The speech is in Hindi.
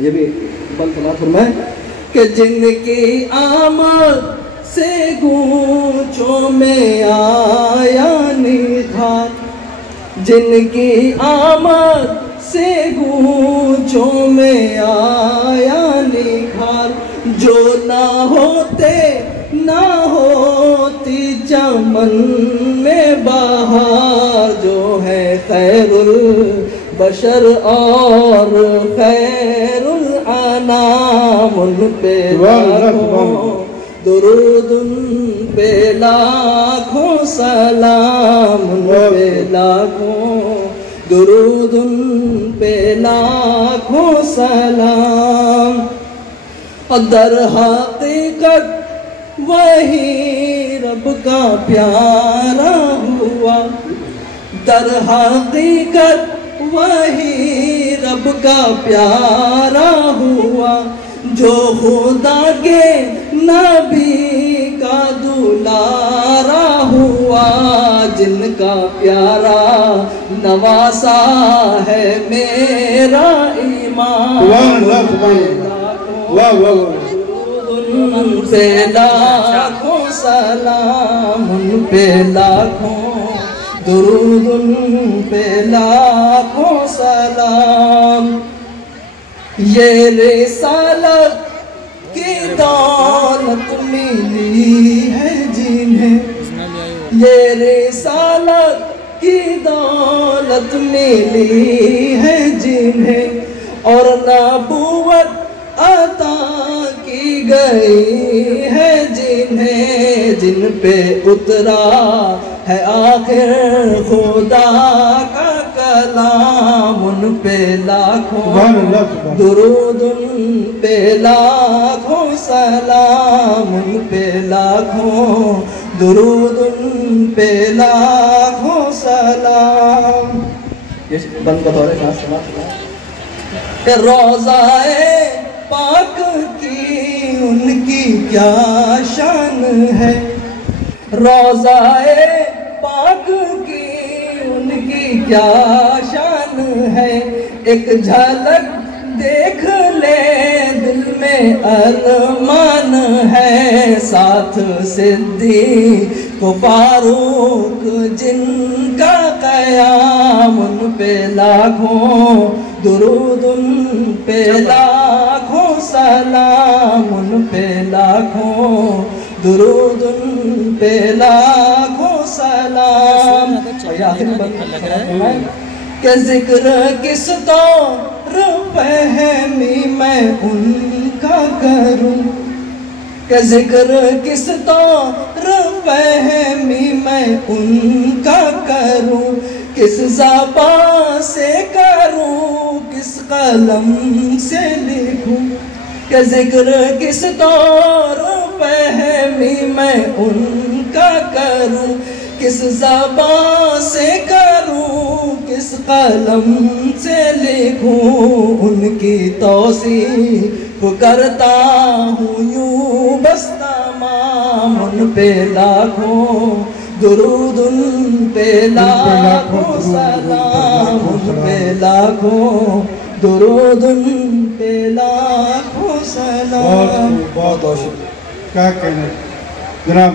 ये भी बल फरमाए कि जिनकी आमद से गूंचों में आया निखार, जिनकी आमद से गूंचों में आया निखार, जो ना होते ना होती चमन में बहार, जो है खैरुल बशर और खैरुल अनाम, उन पे लाखों दुरूद, उन पे लाखों सलाम, उन पे लाखों दुरूद, उन पे लाखों सलाम। दर हकीकत वही रब का प्यारा हुआ, दर हकीकत वही रब का प्यारा हुआ, जो खुदा के नबी का दुलारा हुआ, जिनका प्यारा नवासा है मेरा ईमान। उन पे लाखों सलाम, उन पे लाखों दुरूद, उन पे लाखों सलाम। ये रिसालत की दौलत मिली है जिन्हें, ये रिसालत की दौलत मिली है जिन्हें, और नबूवत अता की गई है जिन्हें, जिन पे उतरा है आखिर खुदा का कलाम, उन पे लाखों दुरूद, उन पे लाखों सलाम, उन पे लाखों दुरूद, उन पे लाखों सलाम। ये बंद बतौर रोज़ाए पाक की उनकी क्या शान है, रोज़ाए पाक की उनकी क्या शान है, एक झलक देख ले दिल में अरमान है, साथ सिद्दीक़ को फारूक जिनका क़याम, उन पे लाखों दुरूद, उन पे लाखों सलाम, उन पे लाखों दुरूद, उन पे लाखों सलाम। के जिक्र किस तौर फहमी मैं उनका करूं, के जिक्र किस तौर फहमी मैं उनका करूं, किस ज़बान से करूं, किस कलम से लिखूं, के जिक्र किस तौर फहमी मैं उनका करूं, किस ज़बान से करूं, किस कलम से लिखूं, उनकी तौसीफ करता हूँ यूं बस तमाम, उन पे लाखों दुरूद, उन पे लाखों सलाम, उन पे लाखों दुरूद, उन पे लाखों सलाम। बहुत बहुत क्या कहना जनाब।